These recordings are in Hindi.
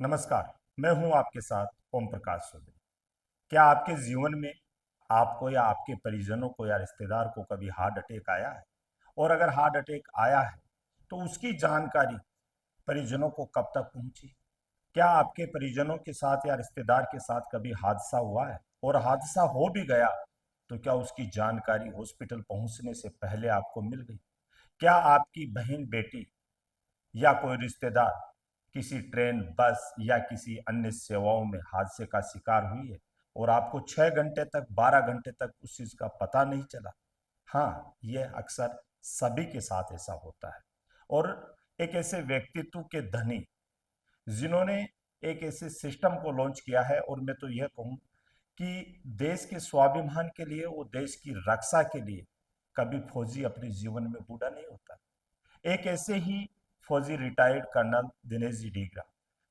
नमस्कार। मैं हूं आपके साथ ओम प्रकाश चौधरी। क्या आपके जीवन में आपको या आपके परिजनों को या रिश्तेदार को कभी हार्ट अटैक आया है? और अगर हार्ट अटैक आया है तो उसकी जानकारी परिजनों को कब तक पहुंची? क्या आपके परिजनों के साथ या रिश्तेदार के साथ कभी हादसा हुआ है, और हादसा हो भी गया तो क्या उसकी जानकारी हॉस्पिटल पहुंचने से पहले आपको मिल गई? क्या आपकी बहन, बेटी या कोई रिश्तेदार किसी ट्रेन, बस या किसी अन्य सेवाओं में हादसे का शिकार हुई है और आपको 6 घंटे तक, 12 घंटे तक उस चीज का पता नहीं चला? हाँ, ये अक्सर सभी के साथ ऐसा होता है। और एक ऐसे व्यक्तित्व के धनी जिन्होंने एक ऐसे सिस्टम को लॉन्च किया है, और मैं तो यह कहूँ कि देश के स्वाभिमान के लिए, वो देश की रक्षा के लिए कभी फौजी अपने जीवन में बूढ़ा नहीं होता। एक ऐसे ही फौजी रिटायर्ड कर्नल दिनेश जी डीगरा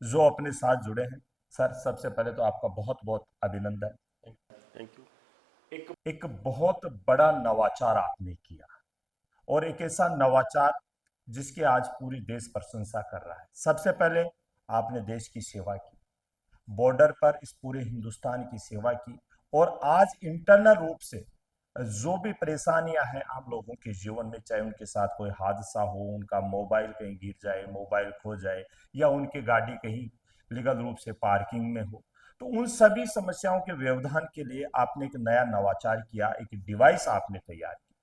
जो अपने साथ जुड़े हैं। सर, सबसे पहले तो आपका बहुत बहुत अभिनंदन। Thank you. एक बहुत बड़ा नवाचार आपने किया, और एक ऐसा नवाचार जिसकी आज पूरी देश प्रशंसा कर रहा है। सबसे पहले आपने देश की सेवा की, बॉर्डर पर इस पूरे हिंदुस्तान की सेवा की, और आज इंटरनल रूप से जो भी परेशानियां हैं आम लोगों के जीवन में, चाहे उनके साथ कोई हादसा हो, उनका मोबाइल कहीं गिर जाए, मोबाइल खो जाए, या उनकी गाड़ी कहीं लीगल रूप से पार्किंग में हो, तो उन सभी समस्याओं के व्यवधान के लिए आपने एक नया नवाचार किया, एक डिवाइस आपने तैयार की।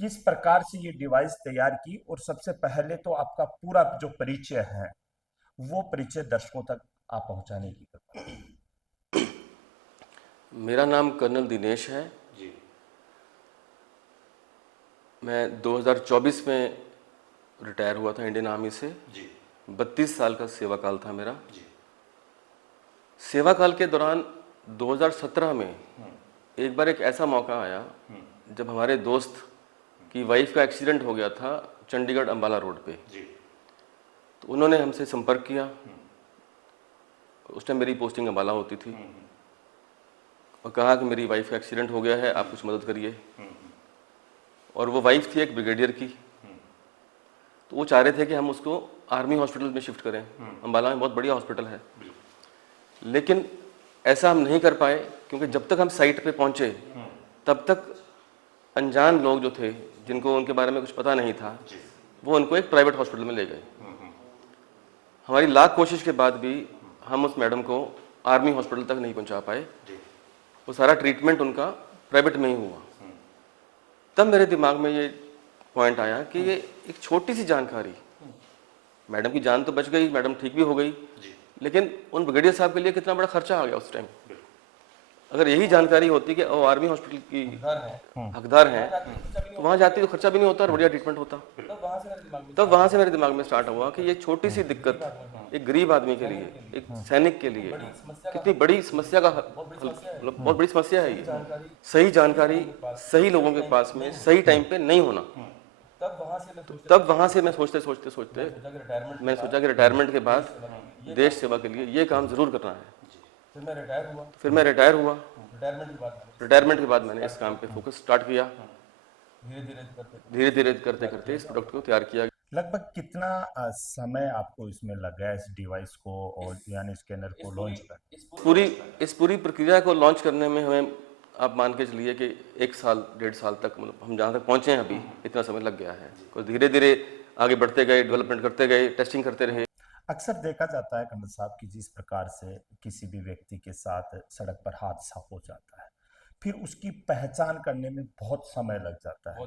किस प्रकार से ये डिवाइस तैयार की, और सबसे पहले तो आपका पूरा जो परिचय है वो परिचय दर्शकों तक आप पहुंचाने की कृपा करें। मेरा नाम कर्नल दिनेश है। जी। मैं 2024 में रिटायर हुआ था इंडियन आर्मी से। जी। 32 साल का सेवा काल था मेरा। जी। सेवा काल के दौरान 2017 में हम्म। एक बार एक ऐसा मौका आया हम्म। जब हमारे दोस्त की वाइफ का एक्सीडेंट हो गया था चंडीगढ़ अंबाला रोड पे। जी। तो उन्होंने हमसे संपर्क किया। हम्म। उस टाइम मेरी पोस्टिंग अंबाला होती थी, हम्म। और कहा कि मेरी वाइफ का एक्सीडेंट हो गया है, आप कुछ मदद करिए। हम्म। और वो वाइफ थी एक ब्रिगेडियर की। हम्म। तो वो चाह रहे थे कि हम उसको आर्मी हॉस्पिटल में शिफ्ट करें। हम्म। अंबाला में बहुत बढ़िया हॉस्पिटल है, बिल्कुल। लेकिन ऐसा हम नहीं कर पाए क्योंकि जब तक हम साइट पे पहुंचे हम्म। तब तक अनजान लोग जो थे, जिनको उनके बारे में कुछ पता नहीं था, जी। वो उनको एक प्राइवेट हॉस्पिटल में ले गए। हम्म। हमारी लाख कोशिश के बाद भी हम उस मैडम को आर्मी हॉस्पिटल तक नहीं पहुंचा पाए। जी। वो सारा ट्रीटमेंट उनका प्राइवेट में ही हुआ। हम्म। तब मेरे दिमाग में ये पॉइंट आया कि ये एक छोटी सी जानकारी, मैडम की जान तो बच गई, मैडम ठीक भी हो गई, जी। लेकिन उन ब्रिगेडियर साहब के लिए कितना बड़ा खर्चा आ गया उस टाइम। बिल्कुल। अगर यही जानकारी होती कि वो आर्मी हॉस्पिटल की हम्म। हकदार हैं, तो वहाँ जाती तो खर्चा भी नहीं होता और बढ़िया ट्रीटमेंट होता। तब वहाँ से मेरे दिमाग में स्टार्ट हुआ कि ये छोटी सी दिक्कत एक गरीब आदमी के लिए, एक सैनिक के लिए कितनी बड़ी समस्या का मतलब बहुत बड़ी समस्या है ये। सही जानकारी सही लोगों के पास में सही टाइम पे नहीं होना। तब वहाँ से मैं सोचते सोचते सोचते मैंने सोचा कि रिटायरमेंट के बाद देश सेवा के लिए ये काम ज़रूर करना है। फिर मैं रिटायर हुआ। रिटायरमेंट के बाद मैंने इस काम पे फोकस स्टार्ट किया। धीरे धीरे करते करते इस प्रोडक्ट को तैयार किया। लगभग कितना समय आपको इसमें लगा इस डिवाइस को, और यानी स्कैनर को लॉन्च कर? पूरी इस पूरी प्रक्रिया को लॉन्च करने में हमें आप मान के चलिए कि 1 साल 1.5 साल तक, मतलब हम जहाँ तक पहुँचे हैं अभी, इतना समय लग गया है। तो धीरे धीरे आगे बढ़ते गए, डेवलपमेंट करते गए, टेस्टिंग करते रहे। अक्सर देखा जाता है कर्नल साहब कि जिस प्रकार से किसी भी व्यक्ति के साथ सड़क पर हादसा हो जाता है, फिर उसकी पहचान करने में बहुत समय लग जाता है।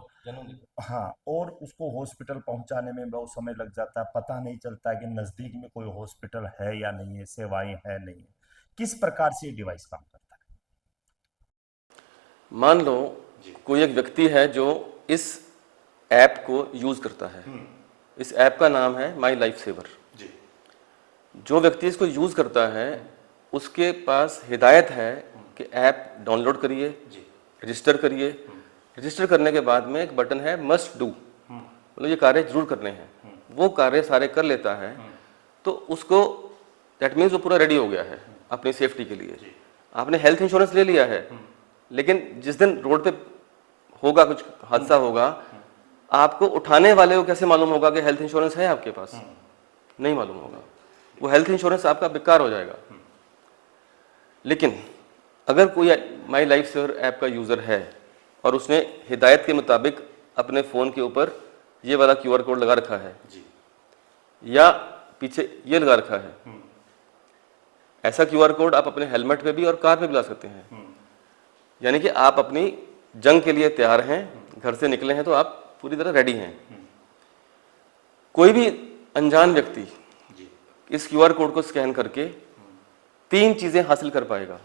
हाँ, और उसको हॉस्पिटल पहुंचाने में बहुत समय लग जाता है, पता नहीं चलता है कि नजदीक में कोई हॉस्पिटल है या नहीं है, सेवाएं है नहीं है। किस प्रकार से ये डिवाइस काम करता मान लो कोई एक व्यक्ति है जो इस ऐप को यूज़ करता है। इस ऐप का नाम है माई लाइफ सेवर। जी। जो व्यक्ति इसको यूज़ करता है उसके पास हिदायत है कि ऐप डाउनलोड करिए, रजिस्टर करिए। रजिस्टर करने के बाद में एक बटन है मस्ट डू, मतलब ये कार्य जरूर करने हैं। वो कार्य सारे कर लेता है तो उसको दैट मीन्स वो पूरा रेडी हो गया है अपनी सेफ्टी के लिए। आपने हेल्थ इंश्योरेंस ले लिया है, लेकिन जिस दिन रोड पे होगा कुछ हादसा होगा, आपको उठाने वाले को कैसे मालूम होगा कि हेल्थ इंश्योरेंस है आपके पास? नहीं मालूम होगा। वो हेल्थ इंश्योरेंस आपका बेकार हो जाएगा। लेकिन अगर कोई माई लाइफ सेवर ऐप का यूज़र है और उसने हिदायत के मुताबिक अपने फ़ोन के ऊपर ये वाला QR कोड लगा रखा है या पीछे ये लगा रखा है, ऐसा QR कोड आप अपने हेलमेट पे भी और कार पे भी ला सकते हैं। यानी कि आप अपनी जंग के लिए तैयार हैं, घर से निकले हैं तो आप पूरी तरह रेडी हैं। कोई भी अनजान व्यक्ति इस QR कोड को स्कैन करके 3 चीज़ें हासिल कर पाएगा।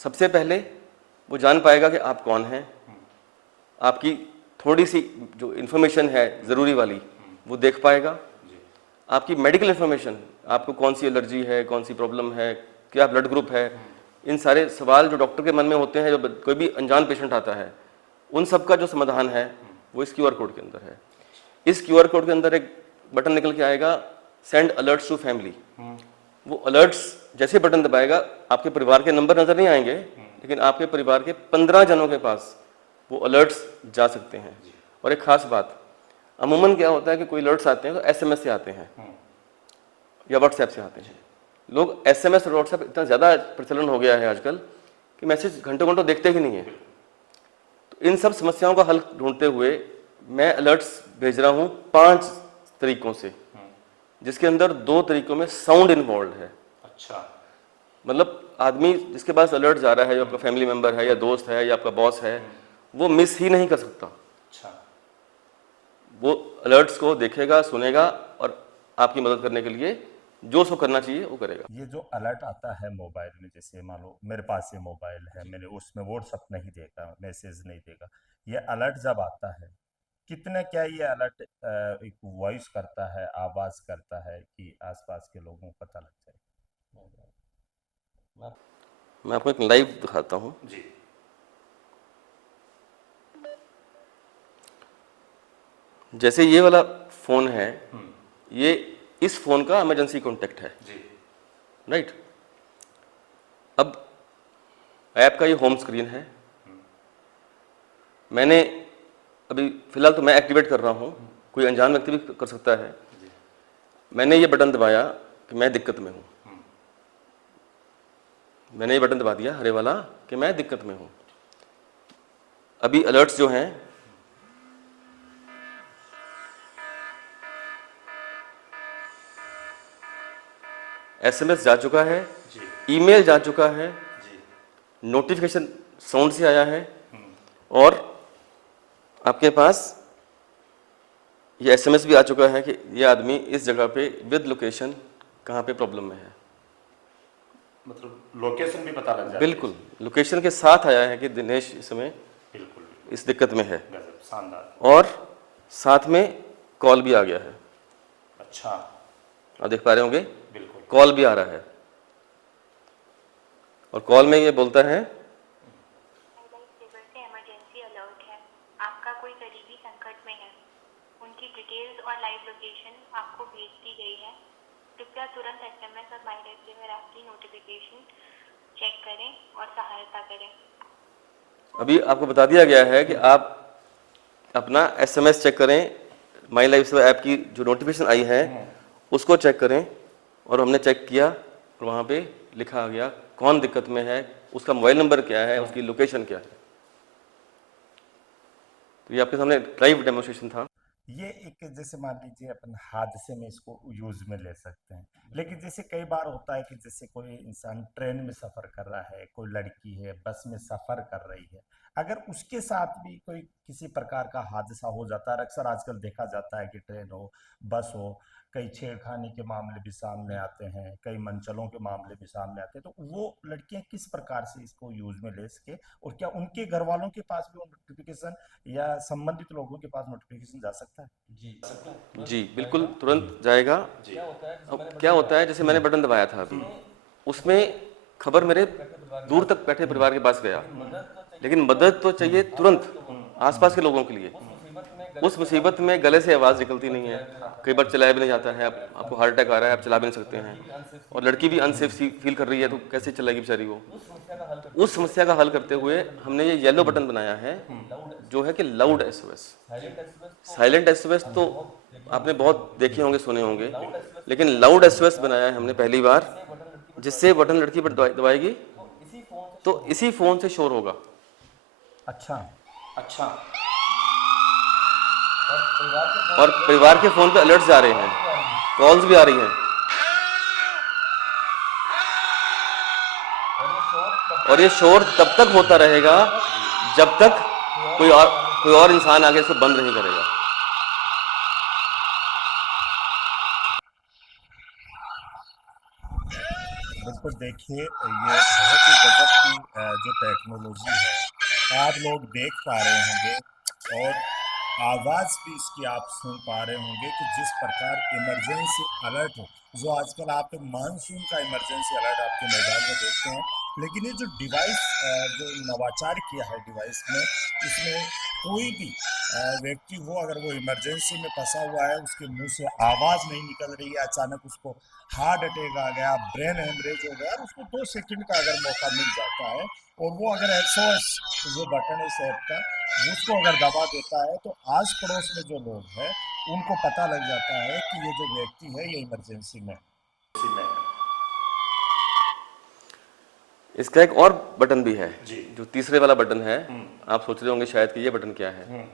सबसे पहले वो जान पाएगा कि आप कौन हैं, आपकी थोड़ी सी जो इन्फॉर्मेशन है ज़रूरी वाली वो देख पाएगा, आपकी मेडिकल इन्फॉर्मेशन, आपको कौन सी एलर्जी है, कौन सी प्रॉब्लम है, क्या ब्लड ग्रुप है, इन सारे सवाल जो डॉक्टर के मन में होते हैं, जो कोई भी अनजान पेशेंट आता है, उन सब का जो समाधान है वो इस QR कोड के अंदर है। इस QR कोड के अंदर एक बटन निकल के आएगा, सेंड अलर्ट्स टू फैमिली। वो अलर्ट्स जैसे बटन दबाएगा, आपके परिवार के नंबर नजर नहीं आएंगे, लेकिन आपके परिवार के 15 जनों के पास वो अलर्ट्स जा सकते हैं। और एक खास बात, अमूमन क्या होता है कि कोई अलर्ट्स आते हैं तो SMS से आते हैं या WhatsApp से आते हैं। लोग SMS और WhatsApp इतना ज़्यादा प्रचलन हो गया है आजकल कि मैसेज घंटों घंटों देखते ही नहीं है। तो इन सब समस्याओं का हल ढूंढते हुए मैं अलर्ट्स भेज रहा हूँ 5 तरीकों से, जिसके अंदर 2 तरीकों में साउंड इन्वॉल्व है। अच्छा, मतलब आदमी जिसके पास अलर्ट जा रहा है, जो आपका फैमिली मेंबर है या दोस्त है या आपका बॉस है, वो मिस ही नहीं कर सकता। अच्छा, वो अलर्ट्स को देखेगा, सुनेगा और आपकी मदद करने के लिए जो सो करना चाहिए वो करेगा। ये जो अलर्ट आता है मोबाइल में, जैसे मान लो मेरे पास ये मोबाइल है, मैंने उसमें व्हाट्सअप नहीं देखा, मैसेज नहीं देखा, ये अलर्ट जब आता है कितने क्या ये अलर्ट एक वॉइस करता है, आवाज करता है कि आसपास के लोगों को पता लग जाए? मैं आपको एक लाइव दिखाता हूँ। जी, जैसे ये वाला फ़ोन है, ये इस फ़ोन का इमरजेंसी कॉन्टेक्ट है, जी, राइट। अब ऐप का ये होम स्क्रीन है, मैंने अभी फ़िलहाल तो मैं एक्टिवेट कर रहा हूँ, कोई अनजान व्यक्ति भी कर सकता है। मैंने ये बटन दबाया कि मैं दिक्कत में हूँ, मैंने ये बटन दबा दिया हरे वाला कि मैं दिक्कत में हूँ। अभी अलर्ट्स जो हैं SMS जा चुका है, ईमेल जा चुका है, नोटिफिकेशन साउंड से आया है और आपके पास ये SMS भी आ चुका है कि ये आदमी इस जगह पे विद लोकेशन कहाँ पे प्रॉब्लम में है। मतलब लोकेशन भी पता लग जाता है। बिल्कुल, लोकेशन के साथ आया है कि दिनेश इस समय बिल्कुल इस दिक्कत में है, गजब, शानदार। और साथ में कॉल भी आ गया है। अच्छा, आप देख पा रहे होंगे, बिल्कुल, कॉल भी आ रहा है और कॉल में ये बोलता है से इमरजेंसी अलर्ट है, आपका कोई करीबी संकट में है, उनकी डिटेल्स और लाइव लोकेशन आपको भेज दी गई है, कृपया तुरंत SMS और माई लाइफ सेवर ऐप की नोटिफिकेशन चेक करें और सहायता करें। अभी आपको बता दिया गया है कि आप अपना SMS चेक करें, माई लाइफ सेवर ऐप की जो नोटिफिकेशन आई है उसको चेक करें। और हमने चेक किया और वहाँ पे लिखा आ गया कौन दिक्कत में है, उसका मोबाइल नंबर क्या है, उसकी लोकेशन क्या है। तो ये आपके सामने लाइव डेमोन्स्ट्रेशन था। ये एक जैसे मान लीजिए अपन हादसे में इसको यूज में ले सकते हैं, लेकिन जैसे कई बार होता है कि जैसे कोई इंसान ट्रेन में सफर कर रहा है, कोई लड़की है बस में सफर कर रही है, अगर उसके साथ भी कोई किसी प्रकार का हादसा हो जाता है, अक्सर आजकल देखा जाता है कि ट्रेन हो, बस हो, कई छेड़खानी के मामले भी सामने आते हैं, कई मनचलों के मामले भी सामने आते हैं, तो वो लड़कियां किस प्रकार से इसको यूज में ले सके, और क्या उनके घर वालों के पास भी नोटिफिकेशन या संबंधित लोगों के पास नोटिफिकेशन जा सकता है? जी बिल्कुल, तुरंत जाएगा। अब क्या होता है, जैसे मैंने बटन दबाया था अभी, उसमें खबर मेरे दूर तक बैठे परिवार के पास गया, लेकिन मदद तो चाहिए तुरंत आसपास के लोगों के लिए। उस मुसीबत में गले से आवाज़ निकलती नहीं है, कई बार चलाया भी नहीं जाता है, आपको हार्ट अटैक आ रहा है, आप चला भी नहीं सकते हैं, और लड़की भी अनसेफ फील कर रही है, तो कैसे चलाएगी बेचारी वो। उस समस्या का हल करते हुए हमने ये येलो बटन बनाया है, जो है कि लाउड एसओएस। साइलेंट एसओएस तो आपने बहुत देखे होंगे, सुने होंगे, लेकिन लाउड एसओएस बनाया है हमने पहली बार, जिससे बटन लड़की पर दबाएगी तो इसी फोन से शोर होगा। अच्छा। और परिवार के फोन पे अलर्ट्स जा रहे हैं, कॉल्स भी आ रही हैं, और ये शोर तब तक होता रहेगा जब तक कोई और इंसान आगे इसको बंद नहीं करेगा। बिल्कुल, देखिए ये बहुत ही गजब की जो टेक्नोलॉजी है आप लोग देख पा रहे होंगे, और आवाज़ भी इसकी आप सुन पा रहे होंगे कि जिस प्रकार इमरजेंसी अलर्ट हो, जो आजकल आप मानसून का इमरजेंसी अलर्ट आपके मोबाइल में देखते हैं। लेकिन ये जो डिवाइस जो नवाचार किया है डिवाइस में, इसमें कोई भी व्यक्ति हो, अगर वो इमरजेंसी में फंसा हुआ है, उसके मुंह से आवाज़ नहीं निकल रही है, अचानक उसको हार्ट अटैक आ गया, ब्रेन हेमरेज हो गया, और उसको 2 सेकंड का अगर मौका मिल जाता है, और वो अगर एसओएस जो बटन है इस ऐप का, उसको अगर दबा देता है, तो आस पड़ोस में जो लोग हैं उनको पता लग जाता है कि ये जो व्यक्ति है ये इमरजेंसी में है। इसका एक और बटन भी है, जो तीसरे वाला बटन है। आप सोच रहे होंगे शायद कि ये बटन क्या है।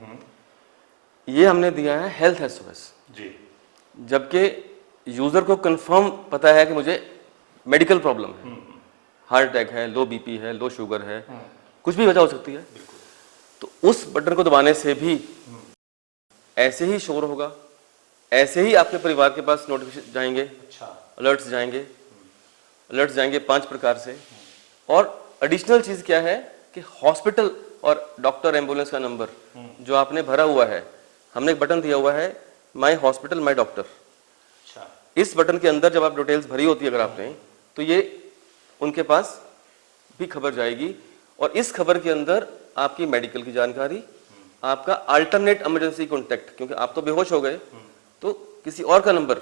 ये हमने दिया है हेल्थ एसओएस, जबकि यूजर को कंफर्म पता है कि मुझे मेडिकल प्रॉब्लम है, हार्ट अटैक है, लो बीपी है, लो शुगर है, कुछ भी वजह हो सकती है, तो उस बटन को दबाने से भी ऐसे ही शोर होगा, ऐसे ही आपके परिवार के पास नोटिफिकेशन जाएंगे, अलर्ट्स जाएंगे 5 प्रकार से। और एडिशनल चीज क्या है कि हॉस्पिटल और डॉक्टर एम्बुलेंस का नंबर जो आपने भरा हुआ है, हमने एक बटन दिया हुआ है माई हॉस्पिटल माई डॉक्टर। इस बटन के अंदर जब आप डिटेल्स भरी होती है अगर आपने, तो ये उनके पास भी खबर जाएगी, और इस खबर के अंदर आपकी मेडिकल की जानकारी, आपका अल्टरनेट इमरजेंसी कॉन्टैक्ट, क्योंकि आप तो बेहोश हो गए, तो किसी और का नंबर,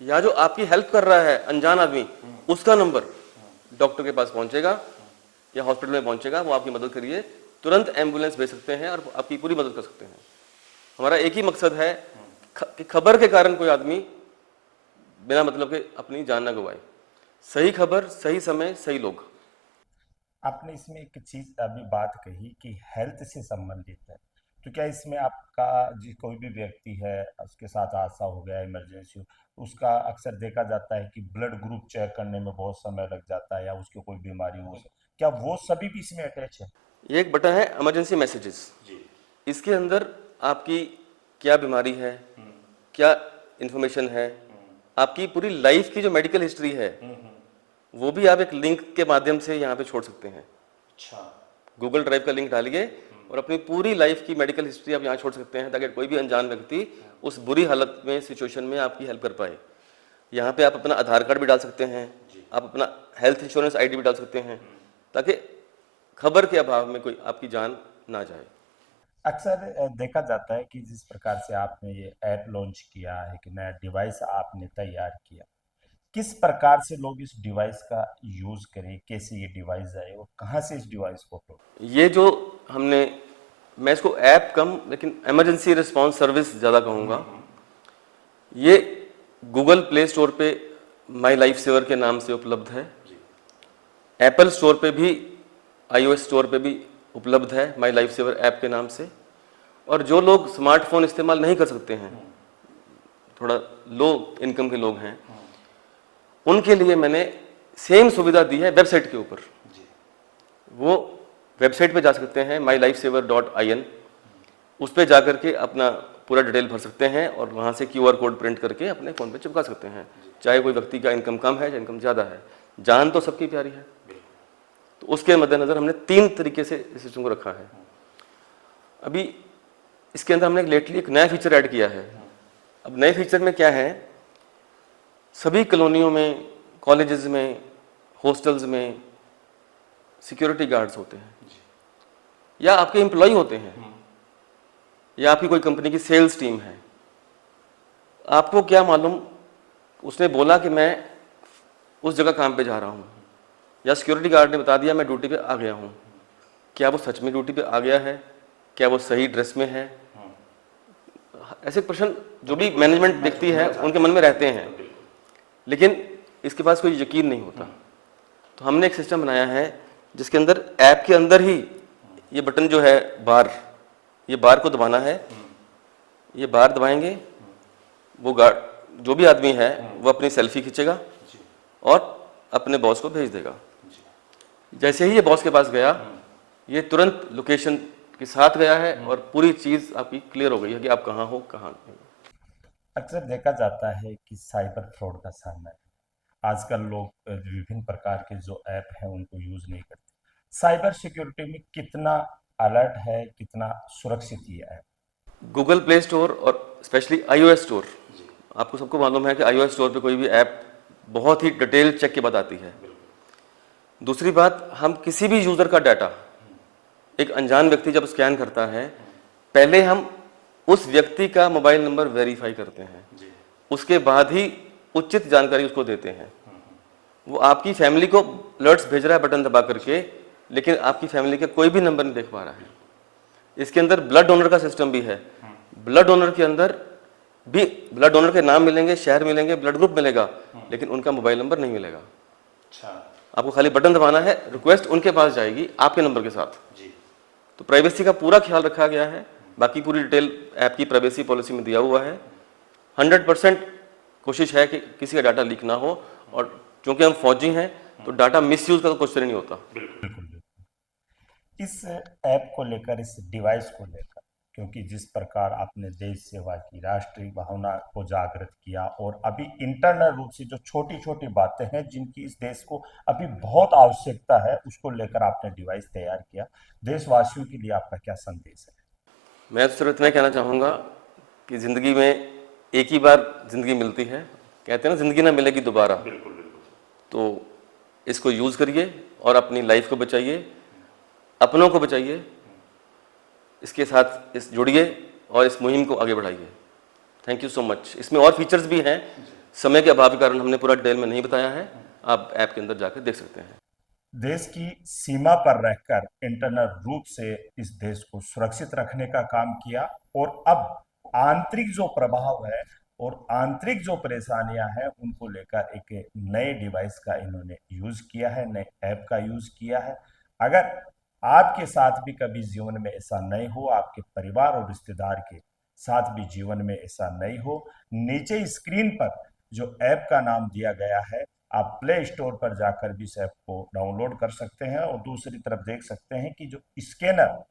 या जो आपकी हेल्प कर रहा है अनजान आदमी, उसका नंबर डॉक्टर के पास पहुंचेगा या हॉस्पिटल में पहुंचेगा, वो आपकी मदद करिए, तुरंत एम्बुलेंस भेज सकते हैं और आपकी पूरी मदद कर सकते हैं। हमारा एक ही मकसद है कि खबर के कारण कोई आदमी बिना मतलब के अपनी जान ना गवाए। सही खबर, सही समय, सही लोग। आपने इसमें एक चीज अभी बात कही कि हेल्थ से संबंधित है, तो क्या इसमें आपका जी कोई भी व्यक्ति है उसके साथ हादसा हो गया, इमरजेंसी हो, उसका अक्सर देखा जाता है कि ब्लड ग्रुप चेक करने में बहुत समय लग जाता है, या उसकी कोई बीमारी हो, क्या वो सभी भी इसमें अटैच है? ये एक बटन है इमरजेंसी मैसेजेस, इसके अंदर आपकी क्या बीमारी है, क्या इंफॉर्मेशन है, आपकी पूरी लाइफ की जो मेडिकल हिस्ट्री है, वो भी आप एक लिंक के माध्यम से यहाँ पे छोड़ सकते हैं। गूगल ड्राइव का लिंक डालिए और अपनी पूरी लाइफ की मेडिकल हिस्ट्री आप यहाँ छोड़ सकते हैं, ताकि कोई भी अनजान व्यक्ति उस बुरी हालत में, सिचुएशन में आपकी हेल्प कर पाए। यहाँ पे आप अपना आधार कार्ड भी डाल सकते हैं, आप अपना हेल्थ इंश्योरेंस आईडी भी डाल सकते हैं, ताकि खबर के अभाव में कोई आपकी जान ना जाए। अक्सर देखा जाता है कि जिस प्रकार से आपने ये ऐप लॉन्च किया है, कि नया डिवाइस आपने तैयार किया, किस प्रकार से लोग इस डिवाइस का यूज करें, कैसे ये डिवाइस आए और कहाँ से इस डिवाइस को ये जो हमने, मैं इसको ऐप कम लेकिन इमरजेंसी रिस्पांस सर्विस ज़्यादा कहूँगा, ये गूगल प्ले स्टोर पे माई लाइफ सेवर के नाम से उपलब्ध है, एप्पल स्टोर पे भी, iOS स्टोर पे भी उपलब्ध है माई लाइफ सेवर ऐप के नाम से। और जो लोग स्मार्टफोन इस्तेमाल नहीं कर सकते हैं, थोड़ा लो इनकम के लोग हैं, उनके लिए मैंने सेम सुविधा दी है वेबसाइट के ऊपर। वो वेबसाइट पे जा सकते हैं mylifesaver.in, उस पर जा करके अपना पूरा डिटेल भर सकते हैं और वहाँ से QR कोड प्रिंट करके अपने फ़ोन पे चिपका सकते हैं। चाहे कोई व्यक्ति का इनकम कम है या इनकम ज़्यादा है, जान तो सबकी प्यारी है, तो उसके मद्देनज़र हमने 3 तरीके से इस सिस्टम को रखा है। अभी इसके अंदर हमने लेटली एक नया फीचर ऐड किया है। अब नए फीचर में क्या है, सभी कॉलोनियों में, कॉलेजेस में, हॉस्टल्स में सिक्योरिटी गार्ड्स होते हैं या आपके एम्प्लॉय होते हैं। या आपकी कोई कंपनी की सेल्स टीम है, आपको क्या मालूम, उसने बोला कि मैं उस जगह काम पे जा रहा हूँ, या सिक्योरिटी गार्ड ने बता दिया मैं ड्यूटी पे आ गया हूँ, क्या वो सच में ड्यूटी पे आ गया है, क्या वो सही ड्रेस में है? ऐसे प्रश्न जो भी मैनेजमेंट देखती है उनके मन में रहते हैं, लेकिन इसके पास कोई यकीन नहीं होता। तो हमने एक सिस्टम बनाया है जिसके अंदर ऐप के अंदर ही ये बटन जो है बार, ये बार को दबाना है, ये बार दबाएंगे, वो गार्ड जो भी आदमी है वो अपनी सेल्फी खींचेगा और अपने बॉस को भेज देगा। जैसे ही ये बॉस के पास गया, ये तुरंत लोकेशन के साथ गया है और पूरी चीज़ आपकी क्लियर हो गई है कि आप कहाँ हो कहाँ नहीं। अक्सर देखा जाता है कि साइबर फ्रॉड का सामना है। आजकल लोग विभिन्न प्रकार के जो ऐप हैं उनको यूज नहीं करते। साइबर सिक्योरिटी में कितना अलर्ट है, कितना सुरक्षित ये ऐप? गूगल प्ले स्टोर और स्पेशली iOS स्टोर, आपको सबको मालूम है कि iOS स्टोर पे कोई भी ऐप बहुत ही डिटेल चेक के बाद आती है। दूसरी बात, हम किसी भी यूज़र का डाटा एक अनजान व्यक्ति जब स्कैन करता है, पहले हम उस व्यक्ति का मोबाइल नंबर वेरीफाई करते हैं, उसके बाद ही उचित जानकारी उसको देते हैं। वो आपकी फैमिली को अलर्ट्स भेज रहा है बटन दबा करके, लेकिन आपकी फैमिली के कोई भी नंबर नहीं देख पा रहा है। इसके अंदर ब्लड डोनर का सिस्टम भी है। ब्लड डोनर के अंदर भी ब्लड डोनर के नाम मिलेंगे, शहर मिलेंगे, ब्लड ग्रुप मिलेगा, लेकिन उनका मोबाइल नंबर नहीं मिलेगा। आपको खाली बटन दबाना है, रिक्वेस्ट उनके पास जाएगी आपके नंबर के साथ। तो प्राइवेसी का पूरा ख्याल रखा गया है। बाकी पूरी डिटेल ऐप की प्राइवेसी पॉलिसी में दिया हुआ है। 100% कोशिश है कि किसी का डाटा लीक ना हो, और क्योंकि हम फौजी हैं तो डाटा मिसयूज का तो क्वेश्चन ही नहीं होता। बिल्कुल बिल्कुल। इस ऐप को लेकर, इस डिवाइस को लेकर, क्योंकि जिस प्रकार आपने देश सेवा की, राष्ट्रीय भावना को जागृत किया, और अभी इंटरनल रूप से जो छोटी छोटी बातें हैं जिनकी इस देश को अभी बहुत आवश्यकता है, उसको लेकर आपने डिवाइस तैयार किया। देशवासियों के लिए आपका क्या संदेश है? मैं तो सिर्फ इतना कहना चाहूँगा कि ज़िंदगी में एक ही बार ज़िंदगी मिलती है, कहते हैं ना ज़िंदगी ना मिलेगी दोबारा। तो इसको यूज़ करिए और अपनी लाइफ को बचाइए, अपनों को बचाइए, इसके साथ इस जुड़िए और इस मुहिम को आगे बढ़ाइए। Thank you so much. इसमें और फीचर्स भी हैं, समय के अभाव के कारण हमने पूरा डिटेल में नहीं बताया है, आप ऐप के अंदर जाकर देख सकते हैं। देश की सीमा पर रहकर इंटरनल रूप से इस देश को सुरक्षित रखने का काम किया, और अब आंतरिक जो प्रभाव है और आंतरिक जो परेशानियां हैं उनको लेकर एक नए डिवाइस का इन्होंने यूज किया है, नए ऐप का यूज किया है। अगर आपके साथ भी कभी जीवन में ऐसा नहीं हो, आपके परिवार और रिश्तेदार के साथ भी जीवन में ऐसा नहीं हो, नीचे स्क्रीन पर जो ऐप का नाम दिया गया है, आप प्ले स्टोर पर जाकर भी इस ऐप को डाउनलोड कर सकते हैं। और दूसरी तरफ देख सकते हैं कि जो स्कैनर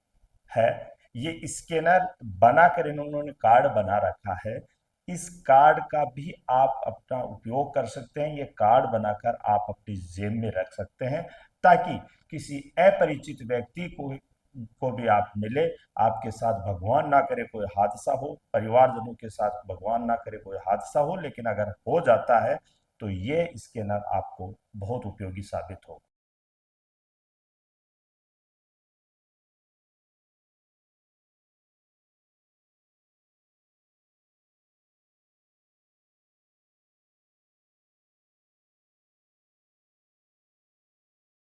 है, ये स्कैनर बनाकर इन्होंने कार्ड बना रखा है। इस कार्ड का भी आप अपना उपयोग कर सकते हैं। ये कार्ड बनाकर आप अपनी जेब में रख सकते हैं, ताकि किसी अपरिचित व्यक्ति को भी आप मिले, आपके साथ भगवान ना करे कोई हादसा हो, परिवारजनों के साथ भगवान ना करे कोई हादसा हो, लेकिन अगर हो जाता है तो ये स्कैनर आपको बहुत उपयोगी साबित होगा।